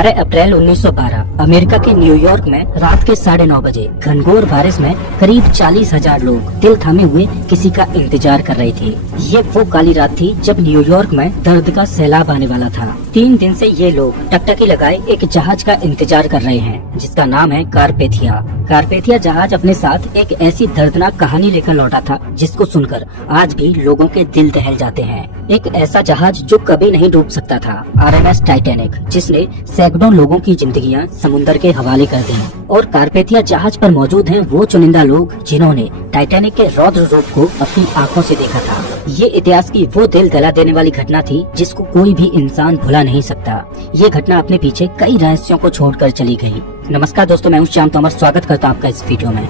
18 अप्रैल 1912 America के New York में रात के 9:30 बजे घनघोर बारिश में करीब 40,000 लोग दिल थामे हुए किसी का इंतजार कर रहे थे। ये वो काली रात थी जब न्यूयॉर्क में दर्द का सैलाब आने वाला था। 3 दिन से ये लोग टकटकी लगाए एक जहाज का इंतजार कर रहे हैं जिसका नाम है कारपेथिया। कारपेथिया जहाज अपने साथ एक ऐसी दर्दनाक कहानी लेकर लौटा था जिसको सुनकर आज भी लोगों के दिल दहल जाते हैं। एक ऐसा जहाज जो कभी नहीं डूब सकता था, RMS टाइटैनिक, जिसने सैकड़ों लोगों की जिंदगियां समुद्र के हवाले कर दी। और कारपेथिया जहाज पर मौजूद हैं वो चुनिंदा लोग जिन्होंने टाइटैनिक के रौद्र रूप को अपनी आंखों से देखा था। ये इतिहास की वो दिल दहला देने वाली घटना थी जिसको कोई भी इंसान भुला नहीं सकता। ये घटना अपने पीछे कई रहस्यों को छोड़कर चली गई। नमस्कार दोस्तों, मैं हूं श्याम तोमर, स्वागत करता हूं आपका इस वीडियो में।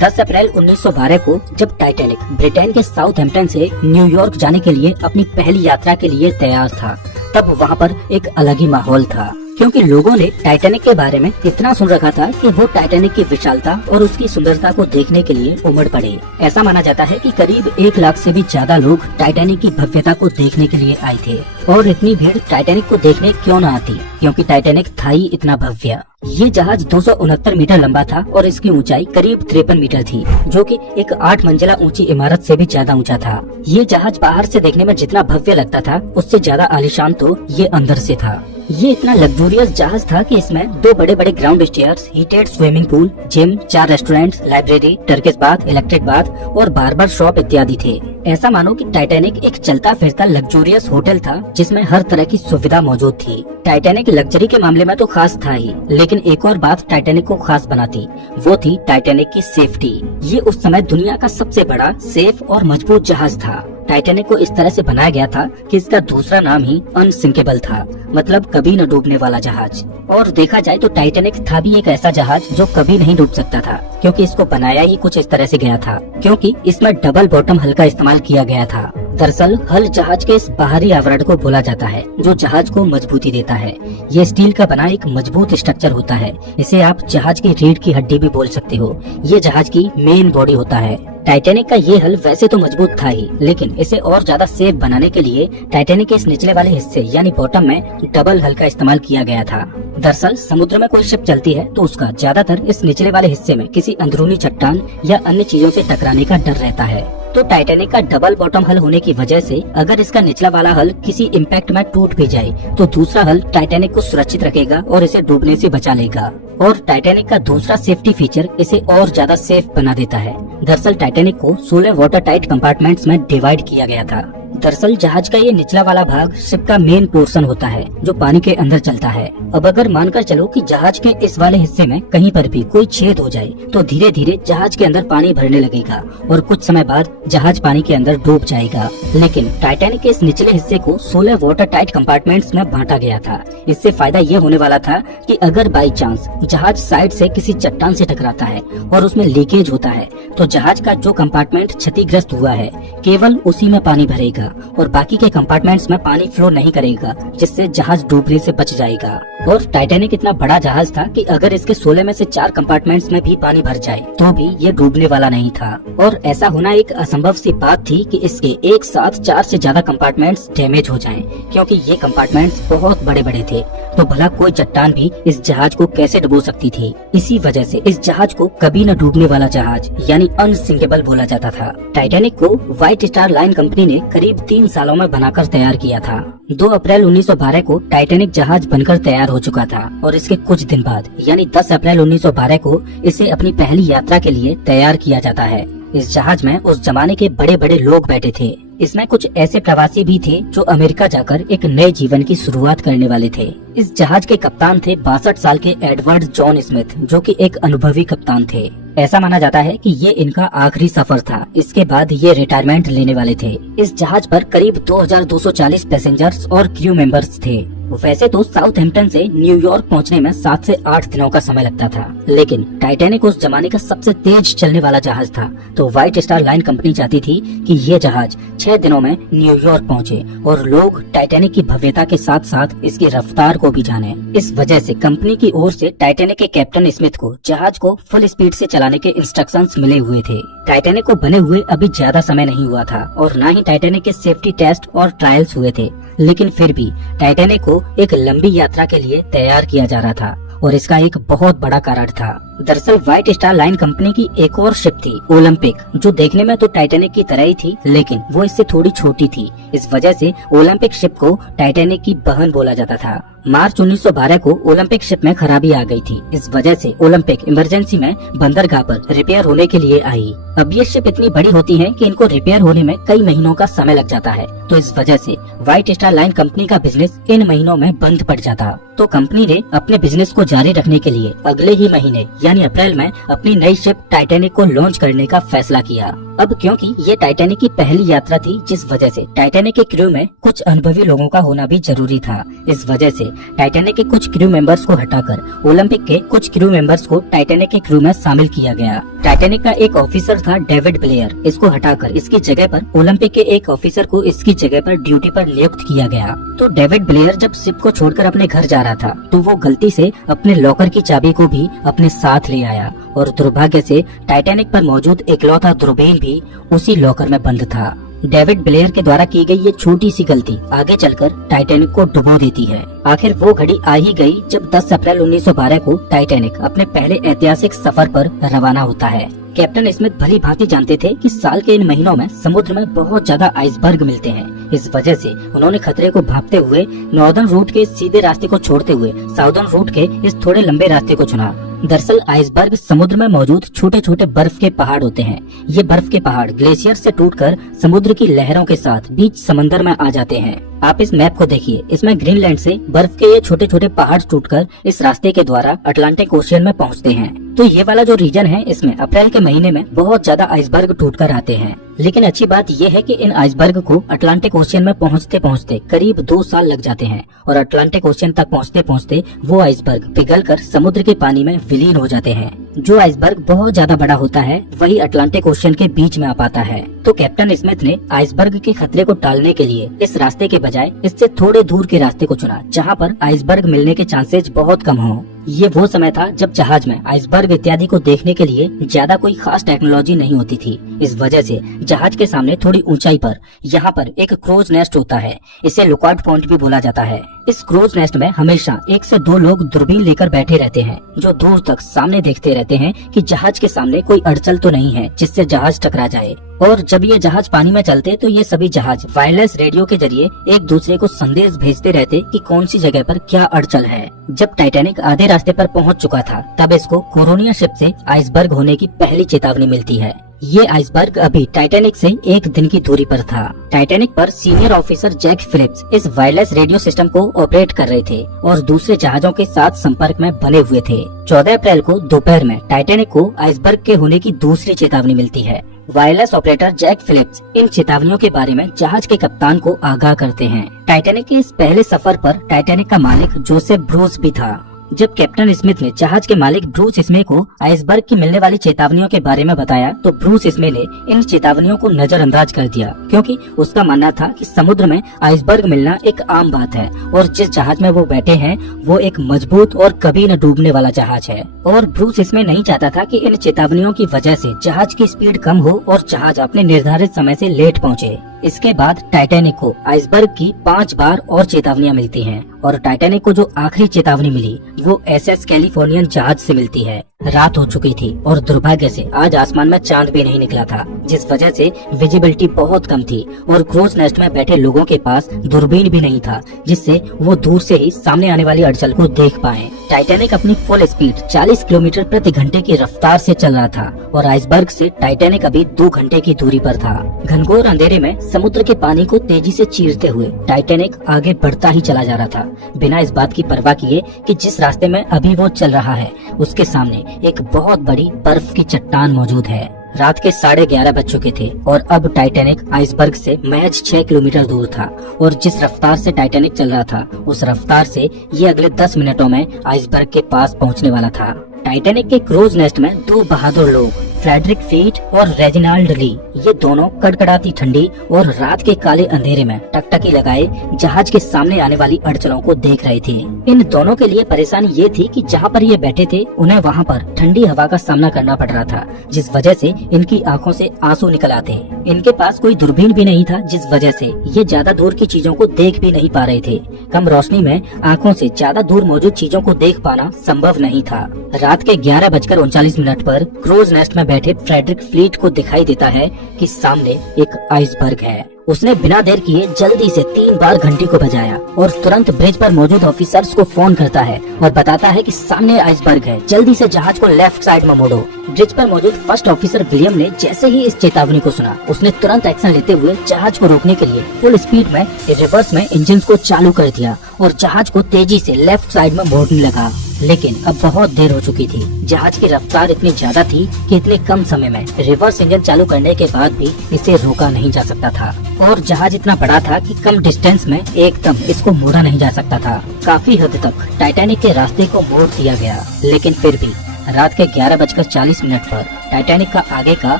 10 अप्रैल 1912 को जब टाइटैनिक ब्रिटेन के साउथहैम्पटन से न्यूयॉर्क जाने के लिए अपनी पहली यात्रा के लिए तैयार था, तब वहाँ पर एक अलग ही माहौल था, क्योंकि लोगों ने टाइटैनिक के बारे में इतना सुन रखा था कि वो टाइटैनिक की विशालता और उसकी सुंदरता को देखने के लिए उमड़ पड़े। ऐसा माना जाता है कि करीब 1 लाख से भी ज्यादा लोग टाइटैनिक की भव्यता को देखने के लिए आए थे। और इतनी भीड़ टाइटैनिक को देखने क्यों न आती, क्योंकि टाइटैनिक था ही इतना भव्य। ये जहाज 269 मीटर लंबा था और इसकी ऊंचाई करीब 53 मीटर थी, जो कि एक 8 मंजिला ऊंची इमारत से भी ज्यादा ऊंचा था। ये जहाज बाहर से देखने में जितना भव्य लगता था, उससे ज्यादा आलीशान तो ये अंदर से था। ये इतना लग्जूरियस जहाज था कि इसमें 2 बड़े-बड़े ground stairs, heated swimming pool, gym, 4 restaurants, library, Turkish bath, electric bath और बार्बर शॉप इत्यादि थे। ऐसा मानो कि टाइटैनिक एक चलता फिरता लग्जूरियस होटल था जिसमें हर तरह की सुविधा मौजूद थी। टाइटैनिक लग्जरी के मामले में तो खास था ही, लेकिन एक और बात टाइटैनिक को खास बनाती, वो थी टाइटैनिक की सेफ्टी। ये उस समय दुनिया का सबसे बड़ा, सेफ और मजबूत जहाज था। टाइटैनिक को इस तरह से बनाया गया था कि इसका दूसरा नाम ही अनसिंकेबल था, मतलब कभी न डूबने वाला जहाज। और देखा जाए तो टाइटैनिक था भी एक ऐसा जहाज जो कभी नहीं डूब सकता था, क्योंकि इसको बनाया ही कुछ इस तरह से गया था, क्योंकि इसमें डबल बॉटम हल का इस्तेमाल किया गया था। दरअसल हल जहाज के इस बाहरी आवरण को बोला जाता है जो जहाज को मजबूती देता है। ये स्टील का बना एक मजबूत स्ट्रक्चर होता है। इसे आप जहाज की रीढ़ की हड्डी भी बोल सकते हो। ये जहाज की मेन बॉडी होता है। टाइटैनिक का ये हल वैसे तो मजबूत था ही, लेकिन इसे और ज्यादा सेफ बनाने के लिए टाइटैनिक के इस निचले वाले हिस्से यानी बॉटम में डबल हल का इस्तेमाल किया गया था। दरअसल समुद्र में कोई शिप चलती है तो उसका ज्यादातर इस निचले वाले हिस्से में किसी अंदरूनी चट्टान या अन्य चीजों से टकराने का डर रहता है। तो टाइटैनिक का डबल बॉटम हल होने की वजह से अगर इसका निचला वाला हल किसी इम्पैक्ट में टूट भी जाए तो दूसरा हल टाइटैनिक को सुरक्षित रखेगा और इसे डूबने से बचा लेगा। और टाइटैनिक का दूसरा सेफ्टी फीचर इसे और ज्यादा सेफ बना देता है। दरअसल टाइटैनिक को 16 वाटर टाइट कंपार्टमेंट्स में डिवाइड किया गया था। दरअसल जहाज का ये निचला वाला भाग शिप का मेन पोर्शन होता है जो पानी के अंदर चलता है। अब अगर मानकर चलो कि जहाज के इस वाले हिस्से में कहीं पर भी कोई छेद हो जाए तो धीरे धीरे जहाज के अंदर पानी भरने लगेगा और कुछ समय बाद जहाज पानी के अंदर डूब जाएगा। लेकिन टाइटैनिक के इस निचले हिस्से को 16 वाटर टाइट कंपार्टमेंट्स में बांटा गया था। इससे फायदा ये होने वाला था कि अगर बाई चांस जहाज साइड से किसी चट्टान से टकराता है और उसमें लीकेज होता है तो जहाज का जो कंपार्टमेंट क्षतिग्रस्त हुआ है केवल उसी में पानी भरेगा और बाकी के कंपार्टमेंट्स में पानी फ्लो नहीं करेगा, जिससे जहाज डूबने से बच जाएगा। और टाइटैनिक इतना बड़ा जहाज था कि अगर इसके 16 में से 4 कंपार्टमेंट्स में भी पानी भर जाए तो भी ये डूबने वाला नहीं था। और ऐसा होना एक असंभव सी बात थी कि इसके एक साथ 4 से ज्यादा कंपार्टमेंट्स डैमेज हो जाएं, क्योंकि ये कंपार्टमेंट्स बहुत बड़े बड़े थे। तो भला कोई चट्टान भी इस जहाज को कैसे डुबो सकती थी। इसी वजह से इस जहाज को कभी न डूबने वाला जहाज यानी अनसिंकेबल बोला जाता था। टाइटैनिक को व्हाइट स्टार लाइन कंपनी ने करीब 3 सालों में बनाकर तैयार किया था। 2 अप्रैल 1912 को टाइटैनिक जहाज बनकर तैयार हो चुका था और इसके कुछ दिन बाद यानी 10 अप्रैल 1912 को इसे अपनी पहली यात्रा के लिए तैयार किया जाता है। इस जहाज में उस जमाने के बड़े बड़े लोग बैठे थे। इसमें कुछ ऐसे प्रवासी भी थे जो अमेरिका जाकर एक नए जीवन की शुरुआत करने वाले थे। इस जहाज के कप्तान थे 62 साल के एडवर्ड जॉन स्मिथ, जो कि एक अनुभवी कप्तान थे। ऐसा माना जाता है कि ये इनका आखिरी सफर था। इसके बाद ये रिटायरमेंट लेने वाले थे। इस जहाज पर करीब 2240 पैसेंजर्स और क्रू मेंबर्स थे। वैसे तो साउथहैम्पटन से न्यूयॉर्क पहुंचने में 7 से 8 दिनों का समय लगता था, लेकिन टाइटैनिक उस जमाने का सबसे तेज चलने वाला जहाज था। तो व्हाइट स्टार लाइन कंपनी चाहती थी कि ये जहाज 6 दिनों में न्यूयॉर्क पहुंचे और लोग टाइटैनिक की भव्यता के साथ साथ इसकी रफ्तार को भी जाने। इस वजह से कंपनी की ओर से टाइटैनिक के कैप्टन स्मिथ को जहाज को फुल स्पीड से चलाने के इंस्ट्रक्शंस मिले हुए थे। टाइटैनिक को बने हुए अभी ज्यादा समय नहीं हुआ था और न ही टाइटैनिक के सेफ्टी टेस्ट और ट्रायल्स हुए थे, लेकिन फिर भी टाइटैनिक को को एक लंबी यात्रा के लिए तैयार किया जा रहा था और इसका एक बहुत बड़ा कारण था। दरअसल व्हाइट स्टार लाइन कंपनी की एक और शिप थी, ओलंपिक, जो देखने में तो टाइटैनिक की तरह ही थी, लेकिन वो इससे थोड़ी छोटी थी। इस वजह से ओलंपिक शिप को टाइटैनिक की बहन बोला जाता था। मार्च 1912 को ओलंपिक शिप में खराबी आ गई थी। इस वजह से ओलंपिक इमरजेंसी में बंदरगाह पर रिपेयर होने के लिए आई। अब ये शिप इतनी बड़ी होती है कि इनको रिपेयर होने में कई महीनों का समय लग जाता है, तो इस वजह से व्हाइट स्टार लाइन कंपनी का बिजनेस इन महीनों में बंद पड़ जाता। तो कंपनी ने अपने बिजनेस को जारी रखने के लिए अगले ही महीने यानी अप्रैल में अपनी नई शिप टाइटैनिक को लॉन्च करने का फैसला किया। अब क्योंकि ये टाइटैनिक की पहली यात्रा थी, जिस वजह से टाइटैनिक के क्रू में कुछ अनुभवी लोगों का होना भी जरूरी था। इस वजह से टाइटैनिक के कुछ क्रू मेंबर्स को हटाकर ओलंपिक के कुछ क्रू मेंबर्स को टाइटैनिक के क्रू में शामिल किया गया। टाइटैनिक का एक ऑफिसर था डेविड ब्लेयर, इसको हटाकर इसकी जगह पर ओलंपिक के एक ऑफिसर को इसकी जगह पर ड्यूटी पर नियुक्त किया गया। तो डेविड ब्लेयर जब शिप को छोड़कर अपने घर जा रहा था, तो वो गलती से अपने लॉकर की चाबी को भी अपने साथ ले आया और दुर्भाग्य से टाइटैनिक पर मौजूद इकलौता दूरबीन भी उसी लॉकर में बंद था। डेविड ब्लेयर के द्वारा की गई ये छोटी सी गलती आगे चलकर टाइटैनिक को डुबो देती है। आखिर वो घड़ी आ ही गई जब 10 अप्रैल 1912 को टाइटैनिक अपने पहले ऐतिहासिक सफर पर रवाना होता है। कैप्टन स्मिथ भली भांति जानते थे कि साल के इन महीनों में समुद्र में बहुत ज्यादा आइसबर्ग मिलते हैं। इस वजह से उन्होंने खतरे को भांपते हुए नॉर्दर्न रूट के सीधे रास्ते को छोड़ते हुए साउदर्न रूट के इस थोड़े लंबे रास्ते को चुना। दरअसल आइसबर्ग समुद्र में मौजूद छोटे छोटे बर्फ के पहाड़ होते हैं। ये बर्फ के पहाड़ ग्लेशियर से टूटकर समुद्र की लहरों के साथ बीच समंदर में आ जाते हैं। आप इस मैप को देखिए, इसमें ग्रीनलैंड से बर्फ के ये छोटे छोटे पहाड़ टूटकर इस रास्ते के द्वारा अटलांटिक ओशियन में पहुंचते हैं। तो ये वाला जो रीजन है, इसमें अप्रैल के महीने में बहुत ज्यादा आइसबर्ग टूटकर आते हैं। लेकिन अच्छी बात यह है कि इन आइसबर्ग को अटलांटिक ओशियन में पहुंचते पहुंचते करीब 2 साल लग जाते हैं और अटलांटिक ओशियन तक पहुंचते पहुंचते वो आइसबर्ग पिघलकर समुद्र के पानी में विलीन हो जाते हैं। जो आइसबर्ग बहुत ज्यादा बड़ा होता है, वही अटलांटिक ओशियन के बीच में आ पाता है। तो कैप्टन स्मिथ ने आइसबर्ग के खतरे को टालने के लिए इस रास्ते के बजाय इससे थोड़े दूर के रास्ते को चुना, जहाँ पर आइसबर्ग मिलने के चांसेस बहुत कम हो। ये वो समय था जब जहाज में आइसबर्ग इत्यादि को देखने के लिए ज्यादा कोई खास टेक्नोलॉजी नहीं होती थी। इस वजह से जहाज के सामने थोड़ी ऊंचाई पर यहाँ पर एक क्रूज नेस्ट होता है। इसे लुकआउट पॉइंट भी बोला जाता है। इस क्रूज नेस्ट में हमेशा 1 से 2 लोग दूरबीन लेकर बैठे रहते हैं, जो दूर तक सामने देखते रहते हैं कि जहाज के सामने कोई अड़चन तो नहीं है जिससे जहाज टकरा जाए। और जब ये जहाज पानी में चलते तो ये सभी जहाज वायरलेस रेडियो के जरिए एक दूसरे को संदेश भेजते रहते कि कौन सी जगह पर क्या अड़चन है। जब टाइटैनिक आधे रास्ते पर पहुंच चुका था, तब इसको कोरोनिया शिप से आइसबर्ग होने की पहली चेतावनी मिलती है। ये आइसबर्ग अभी टाइटैनिक से 1 दिन की दूरी पर था। टाइटैनिक पर सीनियर ऑफिसर जैक फिलिप्स इस वायरलेस रेडियो सिस्टम को ऑपरेट कर रहे थे और दूसरे जहाजों के साथ संपर्क में बने हुए थे। 14 अप्रैल को दोपहर में टाइटैनिक को आइसबर्ग के होने की दूसरी चेतावनी मिलती है। वायरलेस ऑपरेटर जैक फिलिप्स इन चेतावनियों के बारे में जहाज के कप्तान को आगाह करते हैं। टाइटैनिक के इस पहले सफर पर टाइटैनिक का मालिक जोसेफ ब्रूस भी था। जब कैप्टन स्मिथ ने जहाज के मालिक ब्रूस स्मे को आइसबर्ग की मिलने वाली चेतावनियों के बारे में बताया, तो ब्रूस स्मे ने इन चेतावनियों को नजरअंदाज कर दिया, क्योंकि उसका मानना था कि समुद्र में आइसबर्ग मिलना एक आम बात है और जिस जहाज में वो बैठे हैं वो एक मजबूत और कभी न डूबने वाला जहाज है। और ब्रूस स्मे नहीं चाहता था कि इन चेतावनियों की वजह से जहाज की स्पीड कम हो और जहाज अपने निर्धारित समय से लेट पहुँचे। इसके बाद टाइटैनिक को आइसबर्ग की 5 बार और चेतावनियां मिलती हैं और टाइटैनिक को जो आखिरी चेतावनी मिली वो एसएस कैलिफोर्नियन जहाज से मिलती है। रात हो चुकी थी और दुर्भाग्य से आज आसमान में चांद भी नहीं निकला था, जिस वजह से विजिबिलिटी बहुत कम थी और क्रूज नेस्ट में बैठे लोगों के पास दूरबीन भी नहीं था, जिससे वो दूर से ही सामने आने वाली अड़चन को देख पाए। टाइटैनिक अपनी फुल स्पीड 40 किलोमीटर प्रति घंटे की रफ्तार से चल रहा था और आइसबर्ग से टाइटैनिक अभी 2 घंटे की दूरी पर था। घनघोर अंधेरे में समुद्र के पानी को तेजी से चीरते हुए टाइटैनिक आगे बढ़ता ही चला जा रहा था, बिना इस बात की परवाह किए कि जिस रास्ते में अभी वो चल रहा है उसके सामने एक बहुत बड़ी बर्फ की चट्टान मौजूद है। रात के 11:30 बज चुके थे और अब टाइटैनिक आइसबर्ग से महज 6 किलोमीटर दूर था और जिस रफ्तार से टाइटैनिक चल रहा था उस रफ्तार से ये अगले 10 मिनटों में आइसबर्ग के पास पहुंचने वाला था। टाइटैनिक के क्रूज नेस्ट में 2 बहादुर लोग फ्रेडरिक फ्लीट और रेजिनाल्ड ली, ये दोनों कड़कड़ाती ठंडी और रात के काले अंधेरे में टकटकी लगाए जहाज के सामने आने वाली अड़चनों को देख रहे थे। इन दोनों के लिए परेशानी ये थी कि जहाँ पर ये बैठे थे उन्हें वहाँ पर ठंडी हवा का सामना करना पड़ रहा था, जिस वजह से इनकी आंखों से आंसू निकल आते। इनके पास कोई दूरबीन भी नहीं था, जिस वजह से ये ज्यादा दूर की चीजों को देख भी नहीं पा रहे थे। कम रोशनी में आंखों से ज्यादा दूर मौजूद चीजों को देख पाना संभव नहीं था। रात के 11:39 पर क्रूज नेस्ट में बैठे फ्रेडरिक फ्लीट को दिखाई देता है कि सामने एक आइसबर्ग है। उसने बिना देर किए जल्दी से 3 बार घंटी को बजाया और तुरंत ब्रिज पर मौजूद ऑफिसर्स को फोन करता है और बताता है कि सामने आइसबर्ग है, जल्दी से जहाज को लेफ्ट साइड में मोड़ो। ब्रिज पर मौजूद फर्स्ट ऑफिसर विलियम ने जैसे ही इस चेतावनी को सुना, उसने तुरंत एक्शन लेते हुए जहाज को रोकने के लिए फुल स्पीड में रिवर्स में इंजन को चालू कर दिया और जहाज को तेजी से लेफ्ट साइड में मोड़ने लगा। लेकिन अब बहुत देर हो चुकी थी। जहाज की रफ्तार इतनी ज्यादा थी कि इतने कम समय में रिवर्स इंजन चालू करने के बाद भी इसे रोका नहीं जा सकता था और जहाज इतना बड़ा था कि कम डिस्टेंस में एकदम इसको मोड़ा नहीं जा सकता था। काफी हद तक टाइटैनिक के रास्ते को मोड़ दिया गया, लेकिन फिर भी रात के 11:40 पर टाइटैनिक का आगे का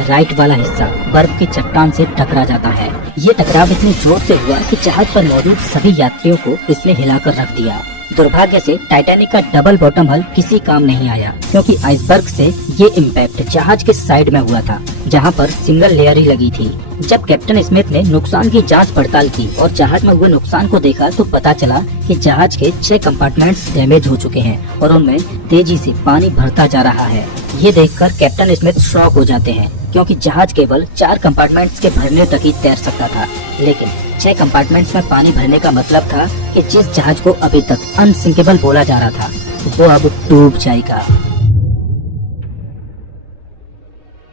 राइट वाला हिस्सा बर्फ की चट्टान से टकरा जाता है। ये टकराव इतनी जोर से हुआ कि जहाज पर मौजूद सभी यात्रियों को इसने हिलाकर रख दिया। दुर्भाग्य से टाइटैनिक का डबल बॉटम हल किसी काम नहीं आया, क्योंकि आइसबर्ग से ये इम्पैक्ट जहाज के साइड में हुआ था, जहां पर सिंगल लेयर ही लगी थी। जब कैप्टन स्मिथ ने नुकसान की जांच पड़ताल की और जहाज में हुए नुकसान को देखा तो पता चला कि जहाज के 6 कंपार्टमेंट्स डैमेज हो चुके हैं और उनमें तेजी से पानी भरता जा रहा है। ये देखकर कैप्टन स्मिथ शॉक हो जाते हैं, क्योंकि जहाज केवल 4 कंपार्टमेंट्स के भरने तक ही तैर सकता था, लेकिन 6 कंपार्टमेंट्स में पानी भरने का मतलब था कि जिस जहाज को अभी तक अनसिंकेबल बोला जा रहा था वो अब डूब जाएगा।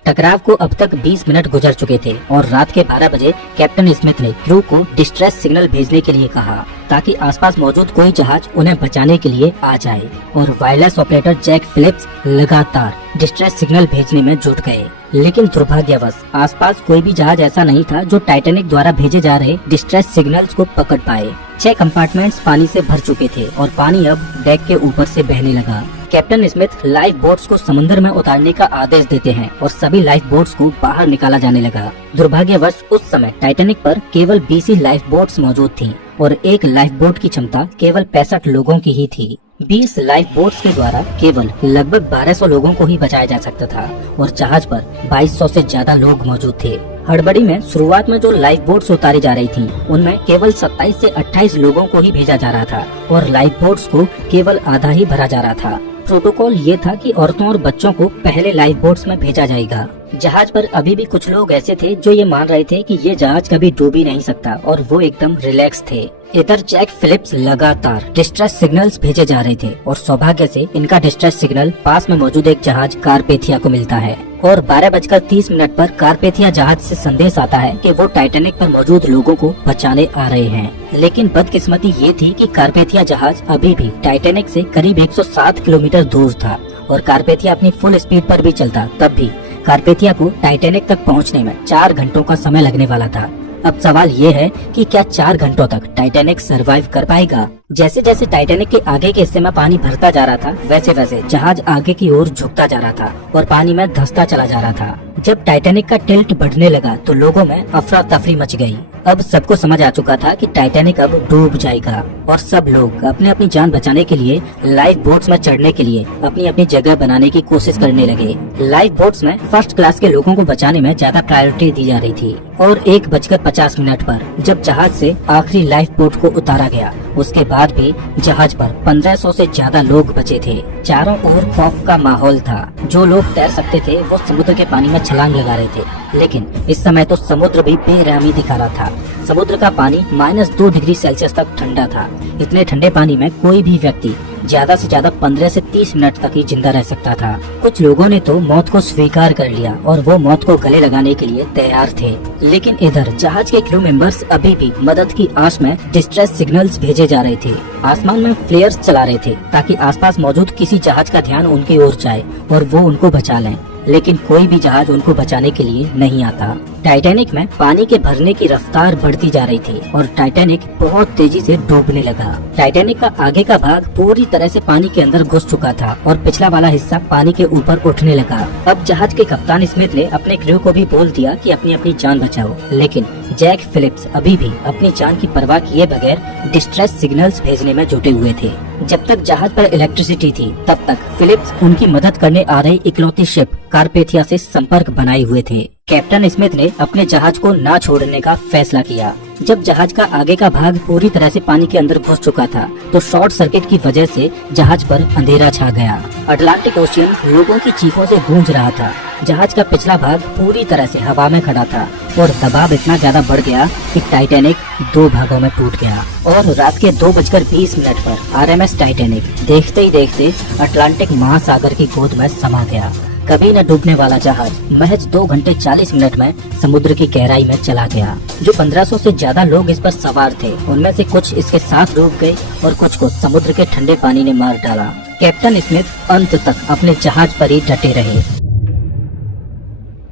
टकराव को अब तक 20 मिनट गुजर चुके थे और रात के 12 बजे कैप्टन स्मिथ ने क्रू को डिस्ट्रेस सिग्नल भेजने के लिए कहा, ताकि आसपास मौजूद कोई जहाज उन्हें बचाने के लिए आ जाए। और वायरलेस ऑपरेटर जैक फिलिप्स लगातार डिस्ट्रेस सिग्नल भेजने में जुट गए, लेकिन दुर्भाग्यवश आसपास कोई भी जहाज ऐसा नहीं था जो टाइटैनिक द्वारा भेजे जा रहे डिस्ट्रेस सिग्नल्स को पकड़ पाए। 6 कंपार्टमेंट्स पानी से भर चुके थे और पानी अब डेक के ऊपर से बहने लगा। कैप्टन स्मिथ लाइफ बोट्स को समुद्र में उतारने का आदेश देते हैं और सभी लाइफ बोट्स को बाहर निकाला जाने लगा। दुर्भाग्यवश उस समय टाइटैनिक पर केवल 20 ही लाइफ बोट्स मौजूद थी और एक लाइफ बोट की क्षमता केवल 65 लोगों की ही थी। 20 लाइफ बोट्स के द्वारा केवल लगभग 1200 लोगों को ही बचाया जा सकता था और जहाज पर 2200 से ज्यादा लोग मौजूद थे। हड़बड़ी में शुरुआत में जो लाइफ बोट्स उतारी जा रही थी उनमें केवल 27 से 28 लोगों को ही भेजा जा रहा था और लाइफ बोट्स को केवल आधा ही भरा जा रहा था। प्रोटोकॉल ये था कि औरतों और बच्चों को पहले लाइफ बोट्स में भेजा जाएगा। जहाज पर अभी भी कुछ लोग ऐसे थे जो ये मान रहे थे कि ये जहाज कभी डूब ही नहीं सकता और वो एकदम रिलैक्स थे। इधर जैक फिलिप्स लगातार डिस्ट्रेस सिग्नल्स भेजे जा रहे थे और सौभाग्य से इनका डिस्ट्रेस सिग्नल पास में मौजूद एक जहाज कारपेथिया को मिलता है और 12:30 पर कारपेथिया जहाज से संदेश आता है कि वो टाइटैनिक पर मौजूद लोगों को बचाने आ रहे हैं। लेकिन बदकिस्मती ये थी कि कारपेथिया जहाज अभी भी टाइटैनिक से करीब 107 किलोमीटर दूर था और कारपेथिया अपनी फुल स्पीड पर भी चलता, तब भी कारपेथिया को टाइटैनिक तक पहुंचने में 4 घंटों का समय लगने वाला था। अब सवाल ये है कि क्या 4 घंटों तक टाइटैनिक सरवाइव कर पाएगा? जैसे जैसे टाइटैनिक के आगे के हिस्से में पानी भरता जा रहा था, वैसे वैसे जहाज आगे की ओर झुकता जा रहा था और पानी में धंसता चला जा रहा था। जब टाइटैनिक का टिल्ट बढ़ने लगा तो लोगों में अफरा तफरी मच गई। अब सबको समझ आ चुका था कि टाइटैनिक अब डूब जाएगा और सब लोग अपने अपनी जान बचाने के लिए लाइफ बोट्स में चढ़ने के लिए अपनी अपनी जगह बनाने की कोशिश करने लगे। लाइफ बोट्स में फर्स्ट क्लास के लोगों को बचाने में ज्यादा प्रायोरिटी दी जा रही थी और 1:50 पर जब जहाज से आखिरी लाइफ बोट को उतारा गया, उसके बाद भी जहाज पर 1500 से ज्यादा लोग बचे थे। चारों ओर खौफ का माहौल था। जो लोग तैर सकते थे वो समुद्र के पानी में छलांग लगा रहे थे, लेकिन इस समय तो समुद्र भी बेरहमी दिखा रहा था। समुद्र का पानी -2 डिग्री सेल्सियस तक ठंडा था। इतने ठंडे पानी में कोई भी व्यक्ति ज्यादा से ज्यादा 15 से 30 मिनट तक ही जिंदा रह सकता था। कुछ लोगों ने तो मौत को स्वीकार कर लिया और वो मौत को गले लगाने के लिए तैयार थे। लेकिन इधर जहाज के क्रू मेंबर्स अभी भी मदद की आस में डिस्ट्रेस सिग्नल्स भेजे जा रहे थे। आसमान में फ्लेयर्स चला रहे थे ताकि आसपास मौजूद किसी जहाज का ध्यान उनकी ओर जाए और वो उनको बचा लें, लेकिन कोई भी जहाज उनको बचाने के लिए नहीं आता। टाइटैनिक में पानी के भरने की रफ्तार बढ़ती जा रही थी और टाइटैनिक बहुत तेजी से डूबने लगा। टाइटैनिक का आगे का भाग पूरी तरह से पानी के अंदर घुस चुका था और पिछला वाला हिस्सा पानी के ऊपर उठने लगा। अब जहाज के कप्तान स्मिथ ने अपने क्रू को भी बोल दिया कि अपनी अपनी जान बचाओ, लेकिन जैक फिलिप्स अभी भी अपनी जान की परवाह किए बगैर डिस्ट्रेस सिग्नल्स भेजने में जुटे हुए थे। जब तक जहाज पर इलेक्ट्रिसिटी थी तब तक फिलिप्स उनकी मदद करने आ रही इकलौती शिप कारपेथिया से संपर्क बनाए हुए थे। कैप्टन स्मिथ ने अपने जहाज को ना छोड़ने का फैसला किया। जब जहाज का आगे का भाग पूरी तरह से पानी के अंदर घुस चुका था तो शॉर्ट सर्किट की वजह से जहाज पर अंधेरा छा गया। अटलांटिक ओशियन लोगों की चीखों से गूंज रहा था। जहाज का पिछला भाग पूरी तरह से हवा में खड़ा था और दबाव इतना ज्यादा बढ़ गया कि टाइटैनिक 2 भागों में टूट गया और रात के 2:20 पर आरएमएस टाइटैनिक देखते ही देखते अटलांटिक महासागर की गोद में समा गया। कभी न डूबने वाला जहाज महज 2 घंटे 40 मिनट में समुद्र की गहराई में चला गया। जो 1500 से ज्यादा लोग इस पर सवार थे, उनमें से कुछ इसके साथ डूब गए और कुछ को समुद्र के ठंडे पानी ने मार डाला। कैप्टन स्मिथ अंत तक अपने जहाज पर ही डटे रहे।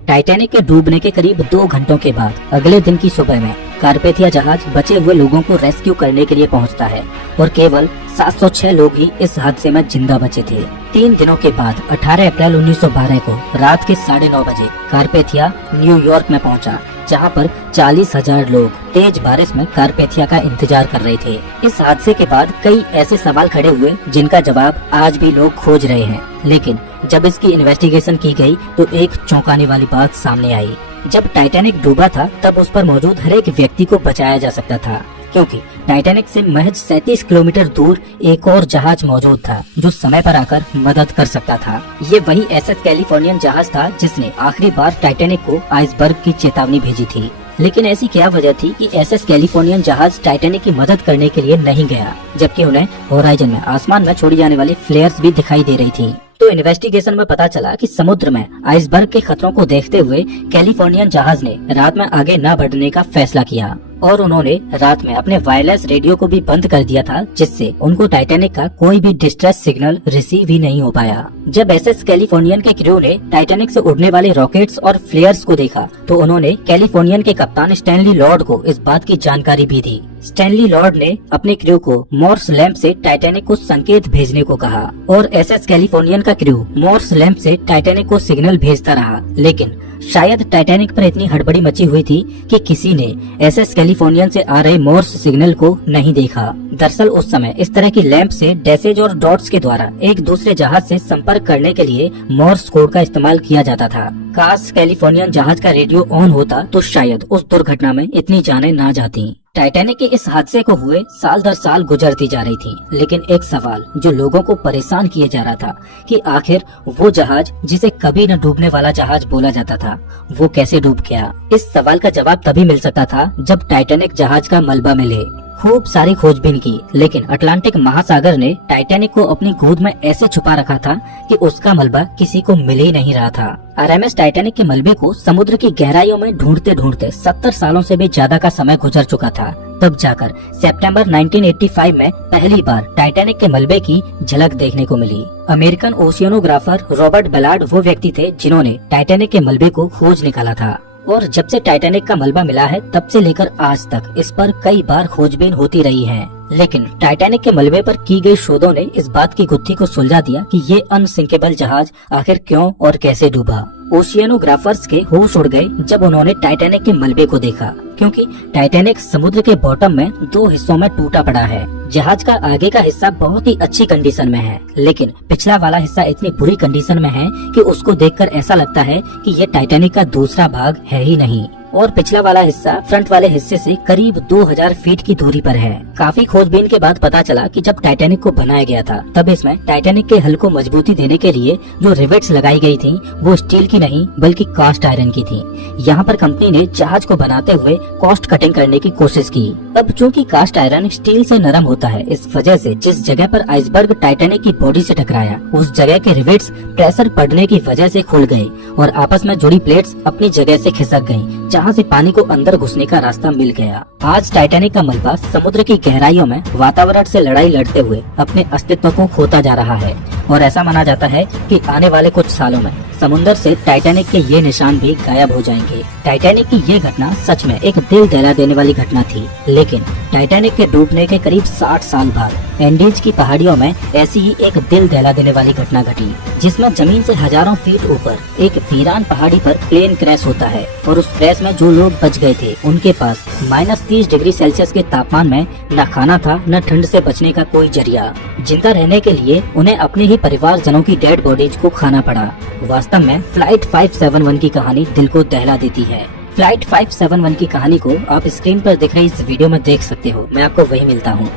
टाइटैनिक के डूबने के करीब 2 घंटों के बाद अगले दिन की सुबह में कारपेथिया जहाज बचे हुए लोगों को रेस्क्यू करने के लिए पहुंचता है और केवल 706 लोग ही इस हादसे में जिंदा बचे थे। 3 दिनों के बाद 18 अप्रैल 1912 को रात के 9:30 बजे कारपेथिया न्यूयॉर्क में पहुंचा, जहां पर 40,000 लोग तेज बारिश में कारपेथिया का इंतजार कर रहे थे। इस हादसे के बाद कई ऐसे सवाल खड़े हुए जिनका जवाब आज भी लोग खोज रहे हैं, लेकिन जब इसकी इन्वेस्टिगेशन की गई तो एक चौंकाने वाली बात सामने आई। जब टाइटैनिक डूबा था तब उस पर मौजूद हर एक व्यक्ति को बचाया जा सकता था, क्योंकि टाइटैनिक से महज 37 किलोमीटर दूर एक और जहाज मौजूद था जो समय पर आकर मदद कर सकता था। ये वही एसएस कैलिफोर्नियन जहाज था जिसने आखिरी बार टाइटैनिक को आइसबर्ग की चेतावनी भेजी थी। लेकिन ऐसी क्या वजह थी कि एसएस कैलिफोर्नियन जहाज टाइटैनिक की मदद करने के लिए नहीं गया, जबकि उन्हें होराइजन में आसमान में छोड़ी जाने वाली फ्लेयर्स भी दिखाई दे रही थी। तो इन्वेस्टिगेशन में पता चला कि समुद्र में आइसबर्ग के खतरों को देखते हुए कैलिफोर्नियन जहाज ने रात में आगे न बढ़ने का फैसला किया और उन्होंने रात में अपने वायरलेस रेडियो को भी बंद कर दिया था, जिससे उनको टाइटैनिक का कोई भी डिस्ट्रेस सिग्नल रिसीव ही नहीं हो पाया। जब एसएस कैलिफोर्नियन के क्रू ने टाइटैनिक से उड़ने वाले रॉकेट्स और फ्लेयर्स को देखा तो उन्होंने कैलिफोर्नियन के कप्तान स्टैनली लॉर्ड को इस बात की जानकारी भी दी। स्टैनली लॉर्ड ने अपने क्रू को मोर्स लैंप से टाइटैनिक को संकेत भेजने को कहा और एसएस कैलिफोर्नियन का क्रू मोर्स लैंप से टाइटैनिक को सिग्नल भेजता रहा, लेकिन शायद टाइटैनिक पर इतनी हड़बड़ी मची हुई थी कि किसी ने एसएस कैलिफोर्नियन से आ रहे मोर्स सिग्नल को नहीं देखा। दरअसल उस समय इस तरह की लैंप से डैशेज और डॉट्स के द्वारा एक दूसरे जहाज से संपर्क करने के लिए मोर्स कोड का इस्तेमाल किया जाता था। काश कैलिफोर्नियन जहाज का रेडियो ऑन होता तो शायद उस दुर्घटना में इतनी जानें ना जाती। टाइटैनिक के इस हादसे को हुए साल दर साल गुजरती जा रही थी, लेकिन एक सवाल जो लोगों को परेशान किए जा रहा था कि आखिर वो जहाज जिसे कभी न डूबने वाला जहाज बोला जाता था वो कैसे डूब गया। इस सवाल का जवाब तभी मिल सकता था जब टाइटैनिक जहाज का मलबा मिले। खूब सारी खोजबीन की, लेकिन अटलांटिक महासागर ने टाइटैनिक को अपनी गोद में ऐसे छुपा रखा था कि उसका मलबा किसी को मिल ही नहीं रहा था। आरएमएस टाइटैनिक के मलबे को समुद्र की गहराइयों में ढूंढते ढूंढते 70 सालों से भी ज्यादा का समय गुजर चुका था। तब जाकर सितंबर 1985 में पहली बार टाइटैनिक के मलबे की झलक देखने को मिली। अमेरिकन ओशियनोग्राफर रॉबर्ट बेलार्ड वो व्यक्ति थे जिन्होंने टाइटैनिक के मलबे को खोज निकाला था और जब से टाइटैनिक का मलबा मिला है तब से लेकर आज तक इस पर कई बार खोजबीन होती रही है। लेकिन टाइटैनिक के मलबे पर की गई शोधों ने इस बात की गुत्थी को सुलझा दिया कि ये अनसिंकेबल जहाज आखिर क्यों और कैसे डूबा। ओशियनोग्राफर्स के होश उड़ गए जब उन्होंने टाइटैनिक के मलबे को देखा, क्योंकि टाइटैनिक समुद्र के बॉटम में 2 हिस्सों में टूटा पड़ा है। जहाज का आगे का हिस्सा बहुत ही अच्छी कंडीशन में है, लेकिन पिछला वाला हिस्सा इतनी बुरी कंडीशन में है कि उसको देखकर ऐसा लगता है कि ये टाइटैनिक का दूसरा भाग है ही नहीं। और पिछला वाला हिस्सा फ्रंट वाले हिस्से से करीब 2000 फीट की दूरी पर है। काफी खोजबीन के बाद पता चला कि जब टाइटैनिक को बनाया गया था तब इसमें टाइटैनिक के हल को मजबूती देने के लिए जो रिवेट्स लगाई गई थी वो स्टील की नहीं बल्कि कास्ट आयरन की थी। यहाँ पर कंपनी ने जहाज को बनाते हुए कॉस्ट कटिंग करने की कोशिश की। अब चूंकि कास्ट आयरन स्टील से नरम होता है, इस वजह से जिस जगह पर आइसबर्ग टाइटैनिक की बॉडी से टकराया उस जगह के रिवेट्स प्रेशर पड़ने की वजह से खुल गए और आपस में जुड़ी प्लेट्स अपनी जगह से खिसक गयी, जहाँ से पानी को अंदर घुसने का रास्ता मिल गया। आज टाइटैनिक का मलबा समुद्र की गहराइयों में वातावरण से लड़ाई लड़ते हुए अपने अस्तित्व को खोता जा रहा है और ऐसा माना जाता है कि आने वाले कुछ सालों में समुद्र से टाइटैनिक के ये निशान भी गायब हो जाएंगे। टाइटैनिक की ये घटना सच में एक दिल दहला देने वाली घटना थी, लेकिन टाइटैनिक के डूबने के करीब 60 साल बाद एंडीज की पहाड़ियों में ऐसी ही एक दिल दहला देने वाली घटना घटी, जिसमें जमीन से हजारों फीट ऊपर एक वीरान पहाड़ी पर प्लेन क्रैश होता है और उस क्रैश में जो लोग बच गए थे उनके पास -30 डिग्री सेल्सियस के तापमान में न खाना था न ठंड से बचने का कोई जरिया। जिंदा रहने के लिए उन्हें अपने ही परिवारजनों की डेड बॉडीज को खाना पड़ा। वास्तव में फ्लाइट 571 की कहानी दिल को दहला देती है। फ्लाइट 571 की कहानी को आप स्क्रीन पर दिख रही इस वीडियो में देख सकते हो। मैं आपको वही मिलता हूँ।